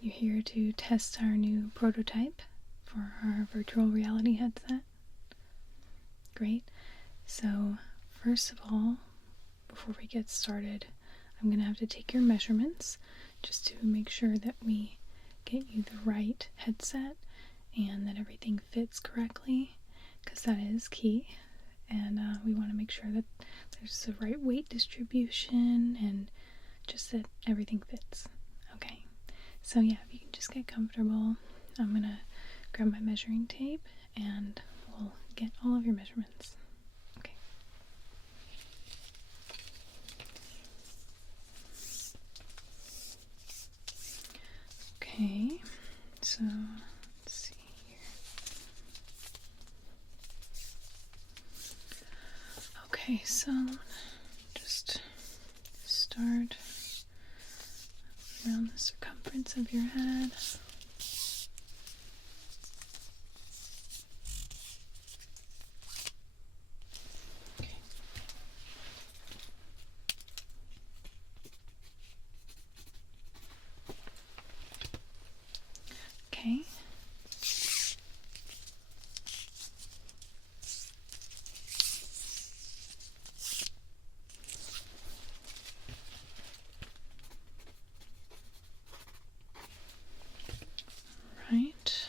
you're here to test our new prototype for our virtual reality headset. Great. So, first of all, before we get started, I'm going to have to take your measurements just to make sure that we get you the right headset and that everything fits correctly, because that is key. And we want to make sure that there's the right weight distribution and just that everything fits. Okay, so yeah, if you can just get comfortable, I'm gonna grab my measuring tape and we'll get all of your measurements. Okay. Okay, so let's see here. Okay, so just start around the circumference of your head. Okay. Right.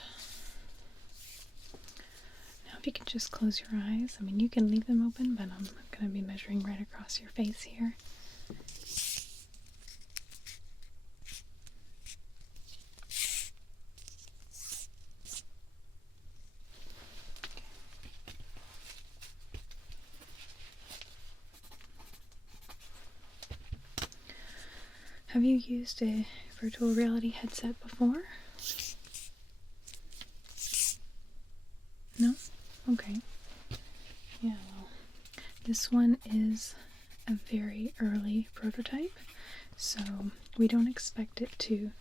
Now if you can just close your eyes. I mean, you can leave them open, but I'm going to be measuring right across your face here. Have you used a virtual reality headset before? No? Okay. Yeah, well, this one is a very early prototype, so we don't expect it to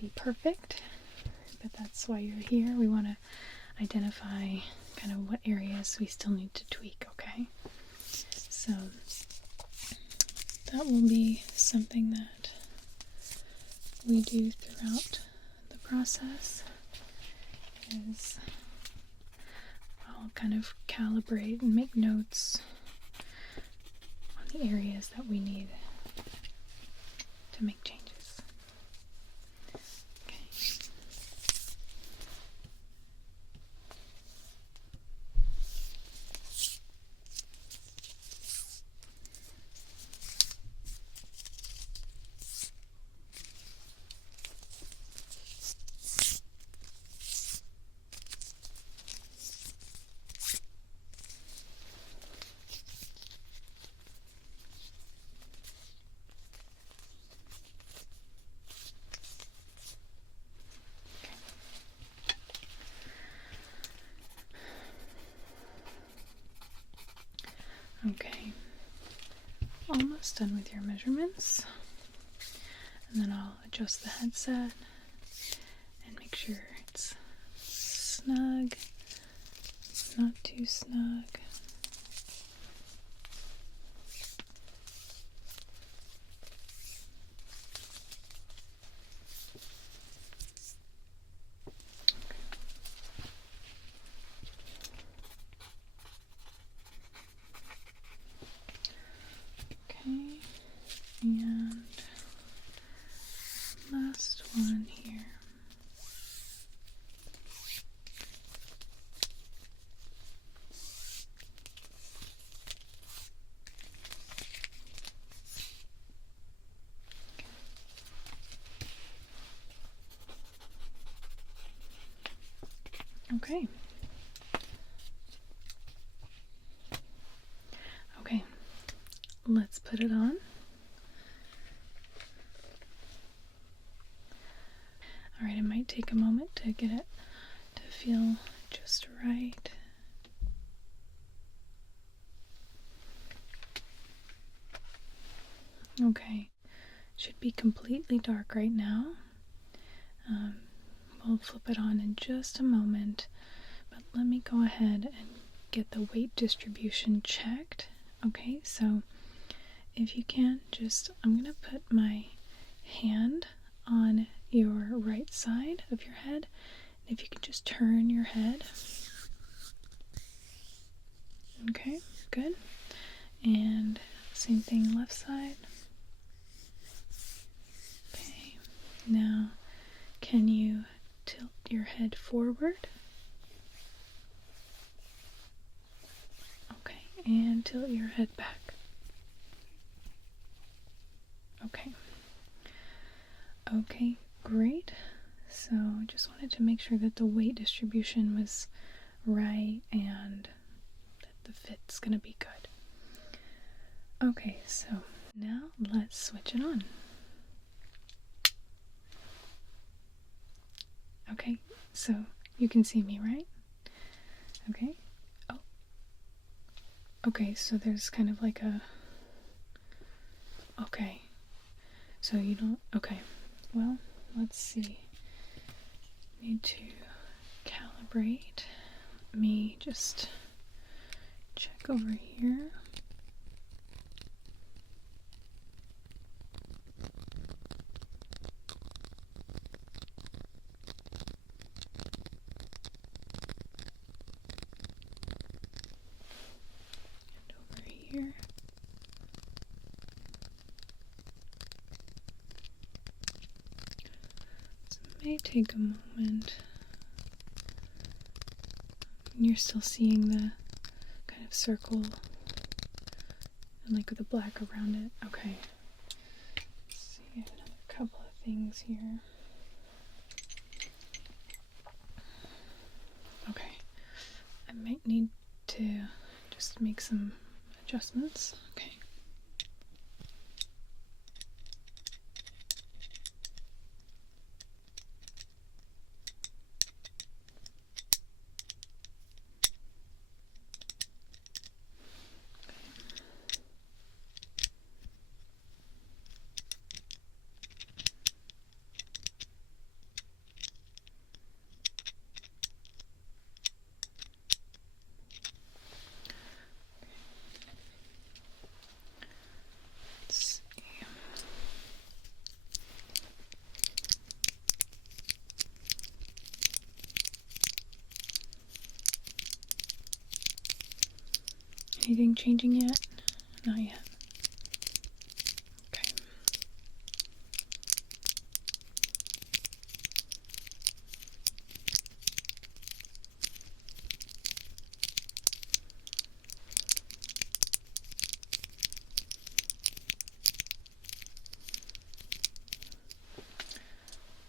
be perfect, but that's why you're here. We want to identify kind of what areas we still need to tweak, okay? So that will be something that we do throughout the process, is I'll kind of calibrate and make notes on the areas that we need to make changes. Okay. Okay, almost done with your measurements, and then I'll adjust the headset and make sure it's snug, not too snug. Okay, and last one here. Okay. Okay, let's put it on. Alright, it might take a moment to get it to feel just right. Okay, should be completely dark right now. We'll flip it on in just a moment, but let me go ahead and get the weight distribution checked. Okay, so if you can, I'm going to put my hand on your right of your head. And if you can just turn your head. Okay, good. And same thing, left side. Okay, now can you tilt your head forward? Okay, and tilt your head back. Okay. Okay, great. So I just wanted to make sure that the weight distribution was right and that the fit's gonna be good. Okay, so now let's switch it on. Okay, so you can see me, right? Okay. Oh. Okay, so there's kind of like a... Okay. So you don't... Okay. Well, let's see. Need to calibrate. Let me just check over here. And over here. So it may take a moment. You're still seeing the kind of circle and like with the black around it. Okay. Let's see, another couple of things here. Okay. I might need to just make some adjustments. Okay. Anything changing yet? Not yet. Okay.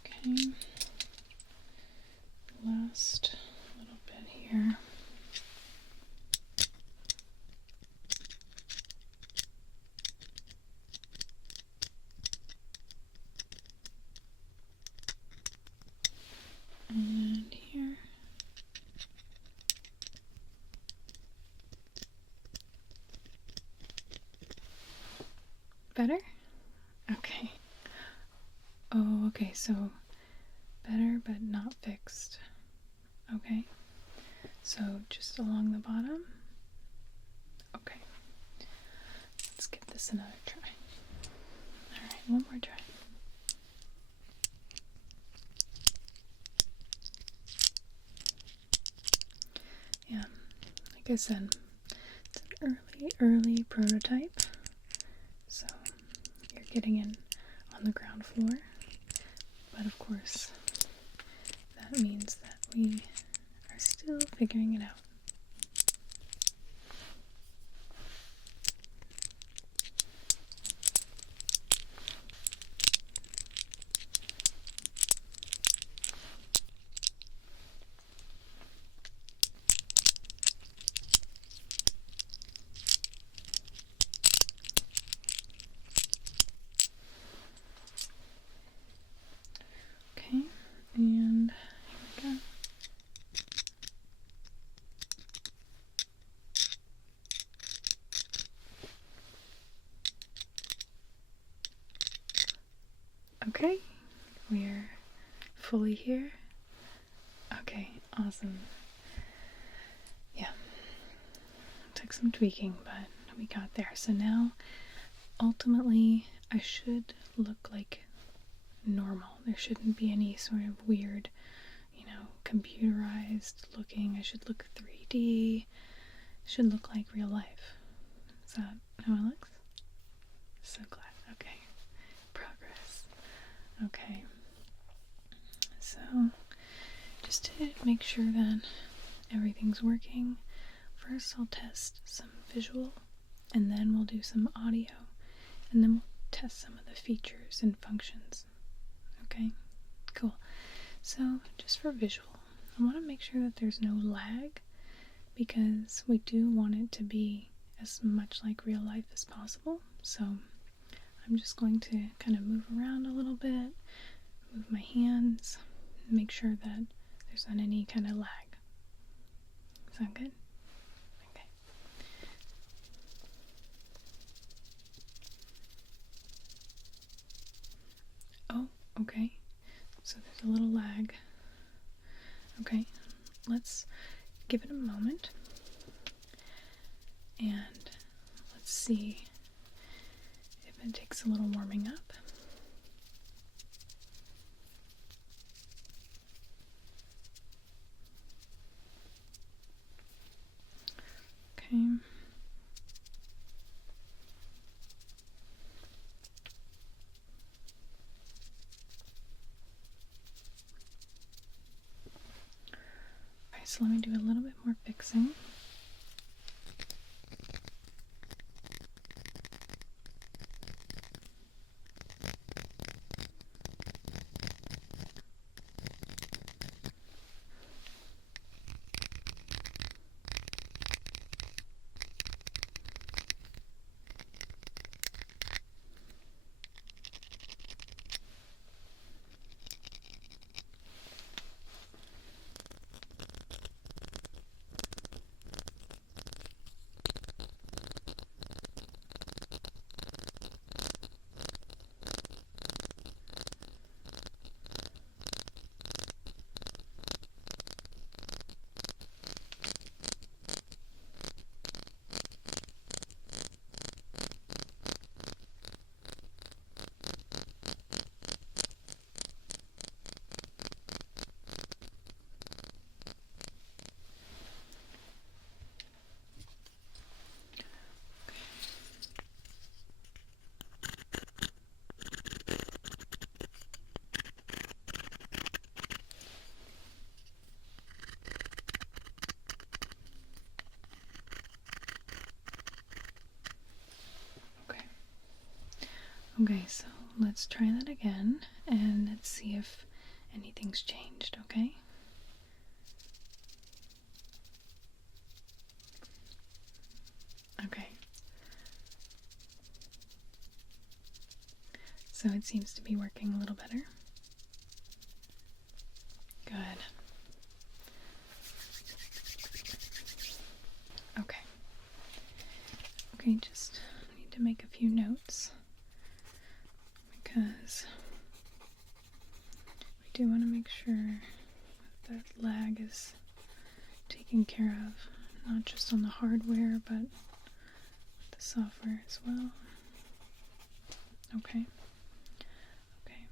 Okay. Last little bit here. And here. Better? Okay. Oh, okay, so better but not fixed. Okay. So just along the bottom. Okay. Let's give this another try. Alright, one more try. Yeah, like I said, it's an early prototype. So you're getting in on the ground floor. But of course, that means that we are still figuring it out. Okay, and here we go. Okay, we're fully here. Okay, awesome. Yeah, took some tweaking, but we got there. So now, ultimately, I should look like normal. There shouldn't be any sort of weird, computerized looking. I should look 3D. Should look like real life. Is that how it looks? So glad. Okay. Progress. Okay. So, just to make sure that everything's working, first I'll test some visual, and then we'll do some audio, and then we'll test some of the features and functions. Okay? Cool. So, just for visual, I want to make sure that there's no lag, because we do want it to be as much like real life as possible. So I'm just going to kind of move around a little bit, move my hands, make sure that there's not any kind of lag. Sound good? Okay. Oh, okay. So there's a little lag. Okay, let's give it a moment, and let's see if it takes a little warming up. Okay. Okay, so let me do a little bit more fixing. Okay, so let's try that again, and let's see if anything's changed, okay? Okay. So it seems to be working a little better. Good. Okay. Okay, just need to make a few notes, because we do want to make sure that lag is taken care of, not just on the hardware, but the software as well. Okay. Okay.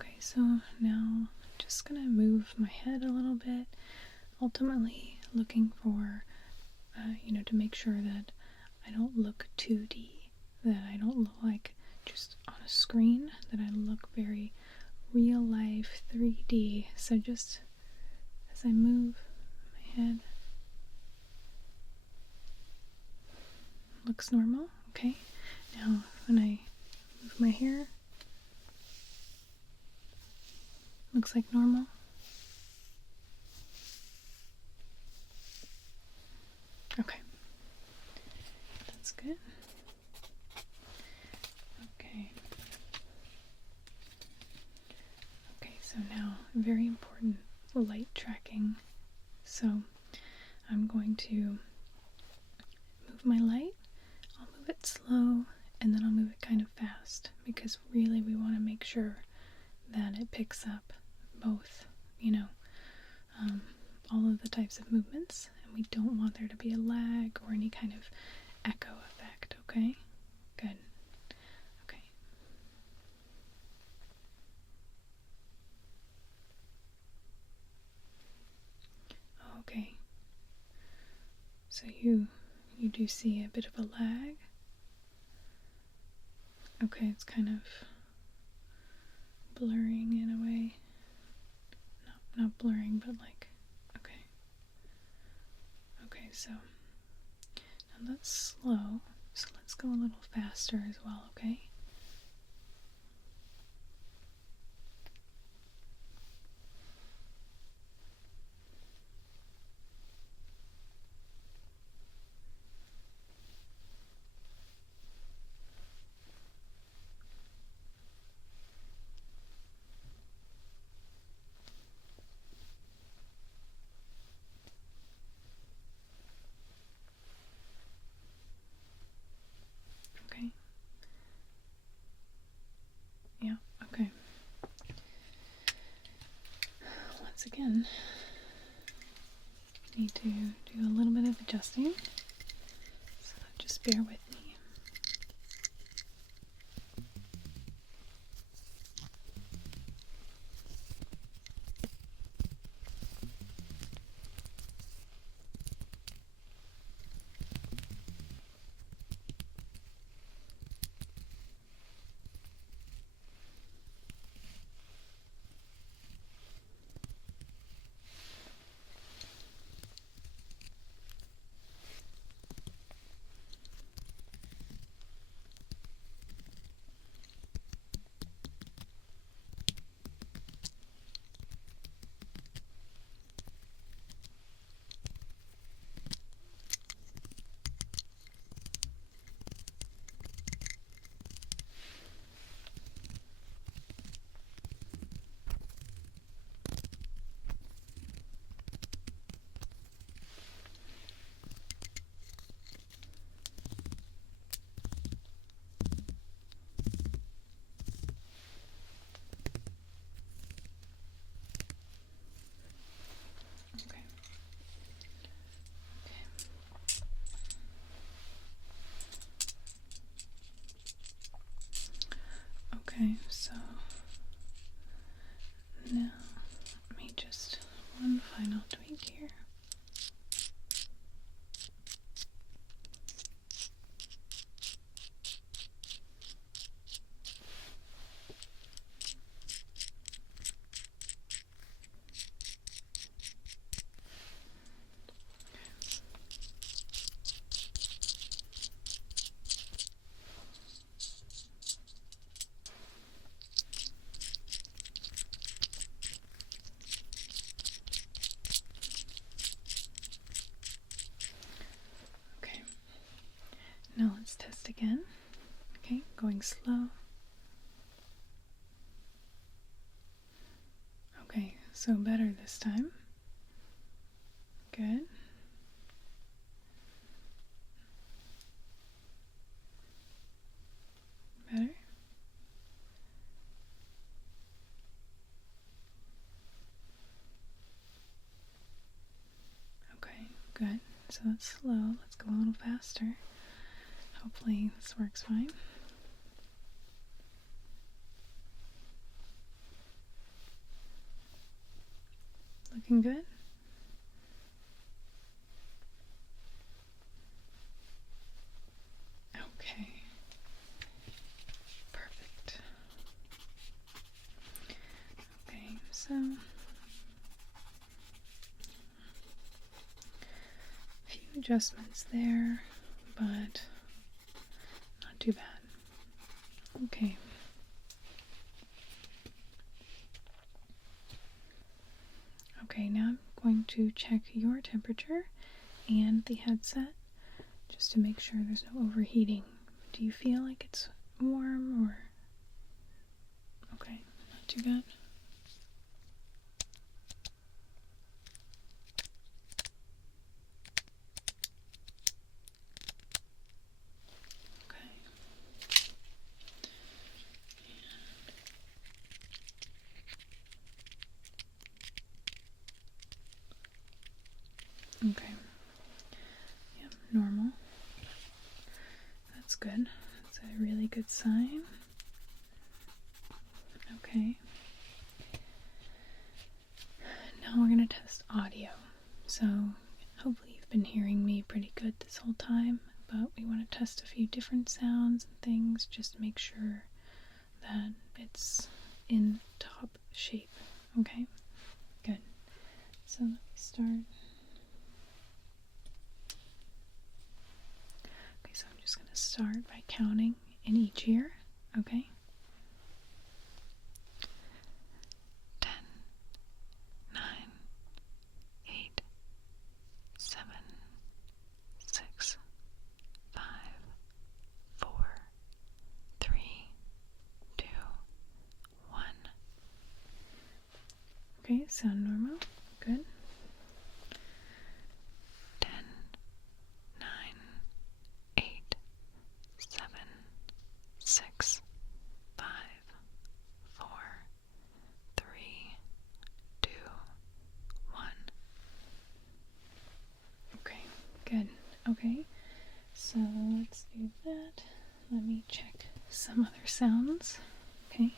Okay, so now I'm just gonna move my head a little bit, ultimately looking for, to make sure that I don't look 2D, that I don't look like just on a screen, that I look very real life 3D. So just as I move my head, looks normal. Okay, now when I move my hair, looks like normal. Okay, that's good. Okay. Okay, so now very important light tracking. So I'm going to move my light. I'll move it slow, and then I'll move it kind of fast, because really we want to make sure that it picks up both, all of the types of movements, and we don't want there to be a lag or any kind of echo effect, okay? Good. So you do see a bit of a lag. Okay, it's kind of blurring in a way. No, not blurring, but like, okay. Okay, so now that's slow. So let's go a little faster as well, okay? Okay. Yeah, okay. Once again, need to do a little bit of adjusting, so just bear with me. Okay. Okay, so now let me just one final tweak here. Okay, now let's test again. Okay, going slow. Okay, so better this time. Good. Better. Okay, good. So that's slow. Let's go a little faster. Hopefully this works fine. Looking good? Okay. Perfect. Okay, so a few adjustments there, but not too bad. Okay. Okay, now I'm going to check your temperature and the headset just to make sure there's no overheating. Do you feel like it's warm or okay, not too bad? Okay. Yep, normal. That's good. That's a really good sign. Okay. Now we're going to test audio. So hopefully you been hearing me pretty good this whole time, but we want to test a few different sounds and things just to make sure that it's in top shape. Okay? Good. So let me start. Okay, so I'm just going to start by counting in each ear. Okay? 10, 9, 8, 7, 6, 5, 4, 3, 2, 1. Okay, sound normal. Good. 10, 9, 8, 7, 6, 5, 4, 3, 2, 1. Okay, good. Okay, so let's do that. Let me check some other sounds. Okay.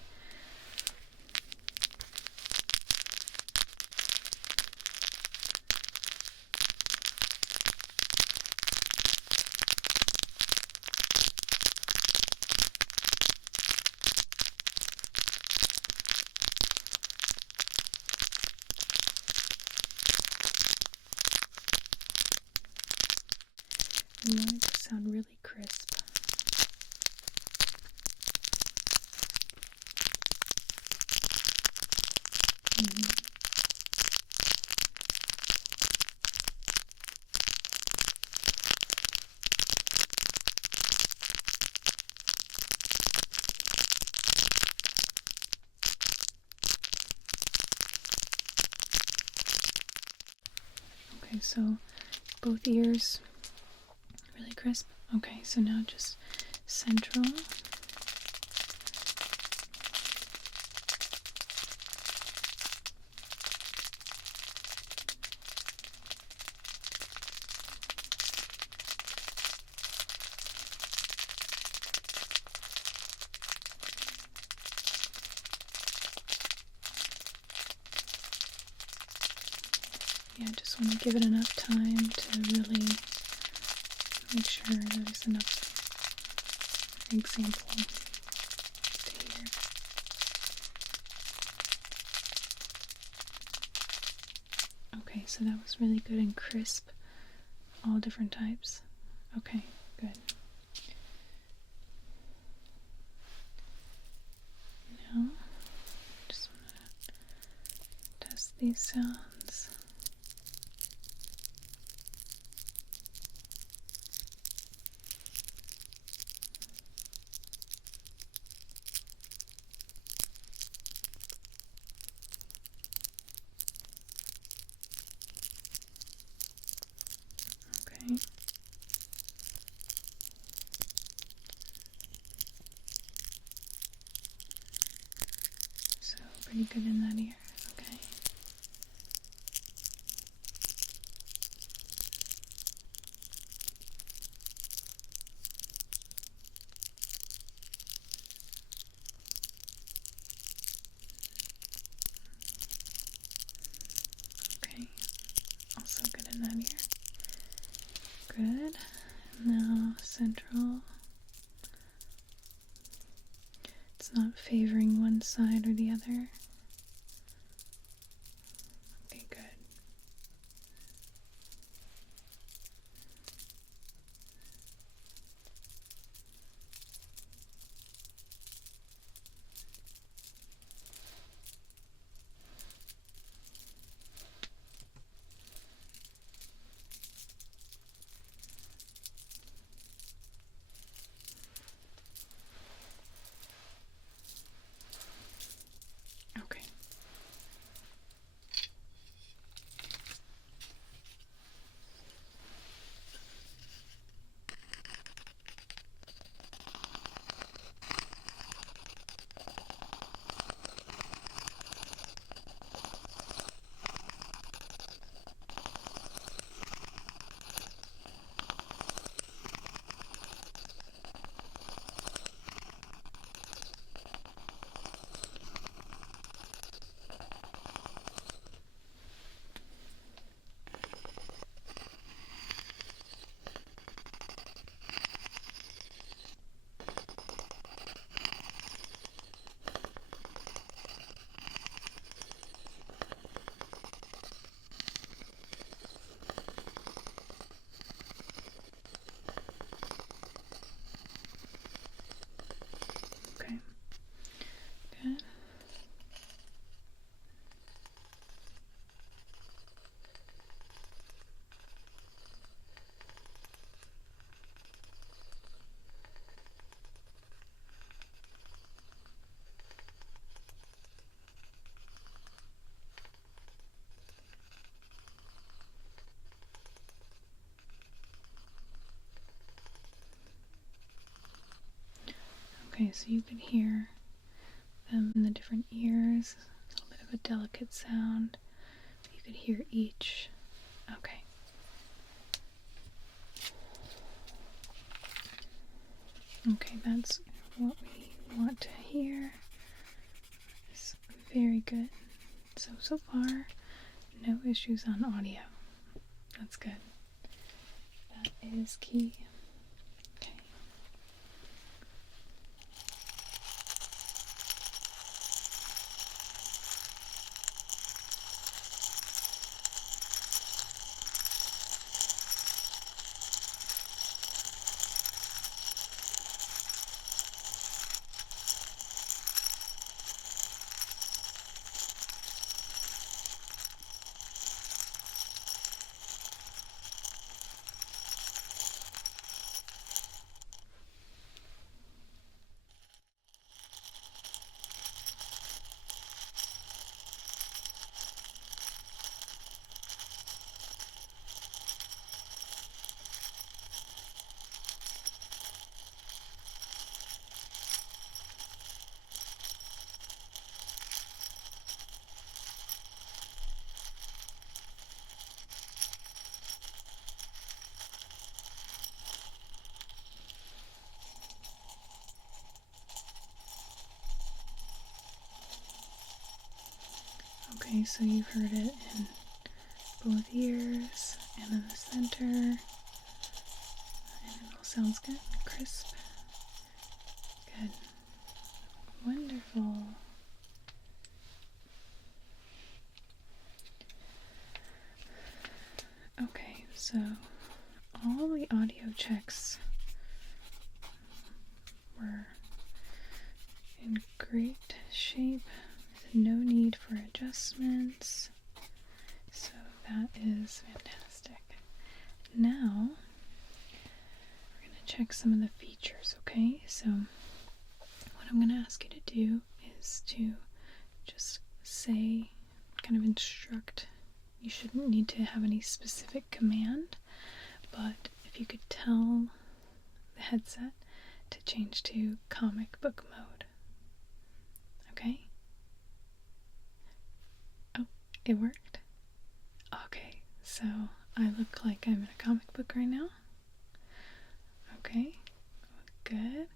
We want it to sound really crisp. Okay, so both ears really crisp. Okay, so now just central. Yeah, I just want to give it enough time to really make sure there's enough example to hear. Okay, so that was really good and crisp. All different types. Okay, good. Now, just want to test these sounds. Okay. So pretty good in that ear. Okay. Okay. Also good in that ear. Good. Now central. It's not favoring one side or the other. Okay, good. Okay, so you can hear them in the different ears. A little bit of a delicate sound. You could hear each. Okay. Okay, that's what we want to hear. It's very good. So far, no issues on audio. That's good. That is key. Okay. Okay, so you've heard it in both ears and in the center. And it all sounds good, crisp. Good. Wonderful. Okay, so all the audio checks were in great shape. No need for adjustments. So that is fantastic. Now, we're going to check some of the features, okay? So, what I'm going to ask you to do is to just say, kind of instruct. You shouldn't need to have any specific command, but if you could tell the headset to change to comic book mode. Okay? Oh, it worked? Okay, so I look like I'm in a comic book right now. Okay, good.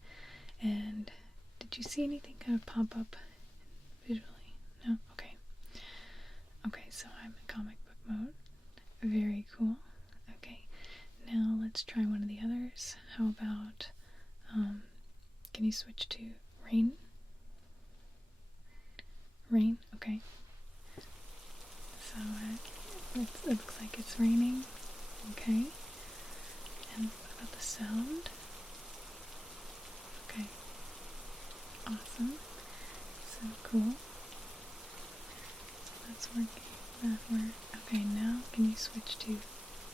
And did you see anything kind of pop up visually? No? Okay. Okay, so I'm in comic book mode. Very cool. Okay, now let's try one of the others. How about, can you switch to rain? Rain? Okay. So it looks like it's raining. Okay. And what about the sound? Okay. Awesome. So cool. So that's working. That worked. Okay, now can you switch to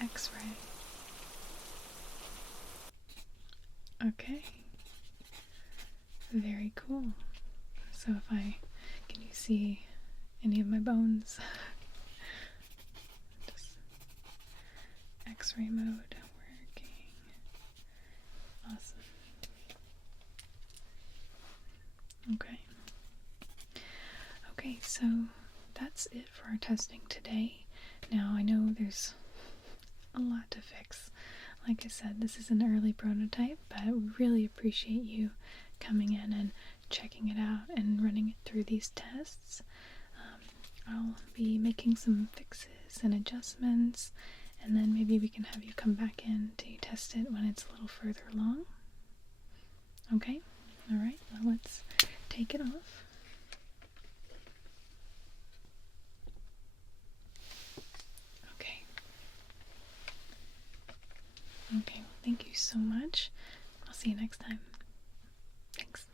X-ray? Okay. Very cool. So can you see any of my bones? Just X-ray mode working. Awesome. Okay. Okay, so that's it for our testing today. Now I know there's a lot to fix. Like I said, this is an early prototype, but I really appreciate you coming in and checking it out and running it through these tests. I'll be making some fixes and adjustments, and then maybe we can have you come back in to test it when it's a little further along. Okay? Alright, well, let's take it off. Okay. Okay, well, thank you so much. I'll see you next time. Thanks.